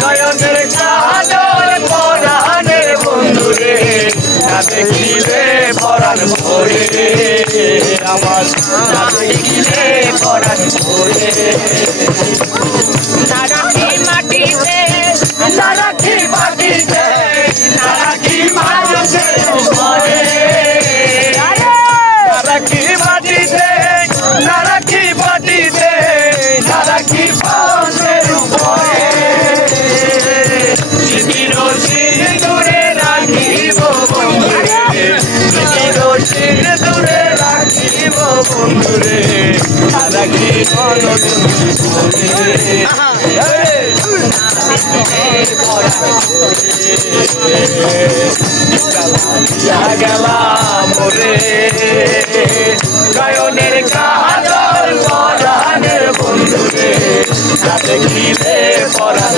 নয়নের কাজল পরাণের বন্ধুরে না দেখিলে পরাণ ভরে আমার না দেখিলে পরাণ ভরে না রাখি মাটিতে না রাখি মাটিতে না রাখি মাটিতে ভরে না রাখি মাটিতে না রাখি মাটিতে না রাখি পাশের উপরে দূরে রাখিব বন্ধুরে দূরে রাখিব বন্ধুরে রাখিব গেলাম রে নয়নের কাজল পরাণের বন্ধুরে দেখিলে পরাণ